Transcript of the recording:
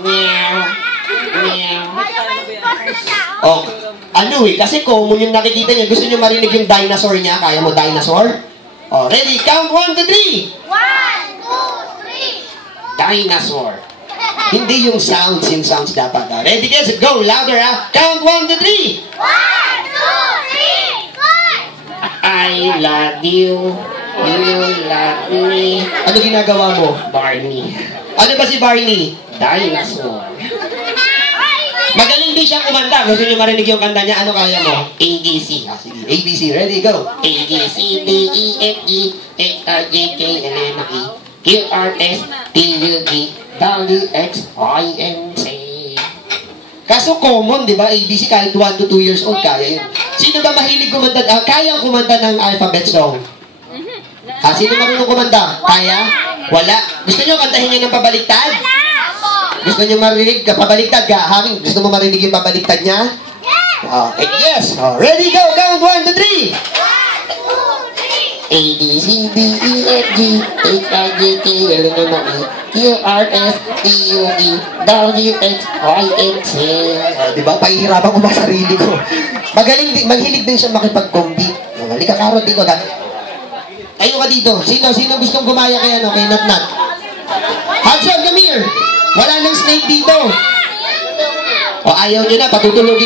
Meow. Meow. Oh, ano kasi common yung nakikita niya. Gusto niyo marinig yung dinosaur niya? Kaya mo dinosaur? Oh, ready? Count 1 to 3. 1, 2, 3. Dinosaur. Hindi yung sounds dapat. Ready guys? Go louder Count 1 to 3. 1, 2, 3, 4. I love you. You love me. Ano ginagawa mo? Barney. Ano ba si Barney? Dinosaur. Magaling din siyang kumanta. Gusto niyo marinig yung kanta niya? Ano kaya mo? ABC. Sige. ABC. Ready? Go. A, B, C, D, E, F, G, H, I, J, K, L, M, N, O, Q, R, S, T, U, V, W, X, Y, and Z. Kaso common, di ba? ABC kahit 1 to 2 years old, kaya yun. Sino ba mahilig kumanta? Kayang kumanta ng alphabet song? Sino marunong kumanta? Kaya? Wala. Gusto niyo kantahin niyo ng pabaliktad? Gusto niyo marinig ka pabaliktad ka? Haring, gusto mo marinig yung pabaliktad niya? Okay, yes. Ready, go. Count 1 to 3. 1, 2, 3. A, B, C, D, E, F, G, H, I, J, K, L, M, N, O, Q, R, S, T, U, V, W, X, Y, and Z. Diba? Pahihirapan ko ba sarili ko? Maghilig din siya makipag-compete. Halika, Karot, dito. Kayo ka dito. Sino gustong gumaya kay Nat-Nat? Hudson, come here. Wala nang snake dito. O ayaw nyo na, patutulogin.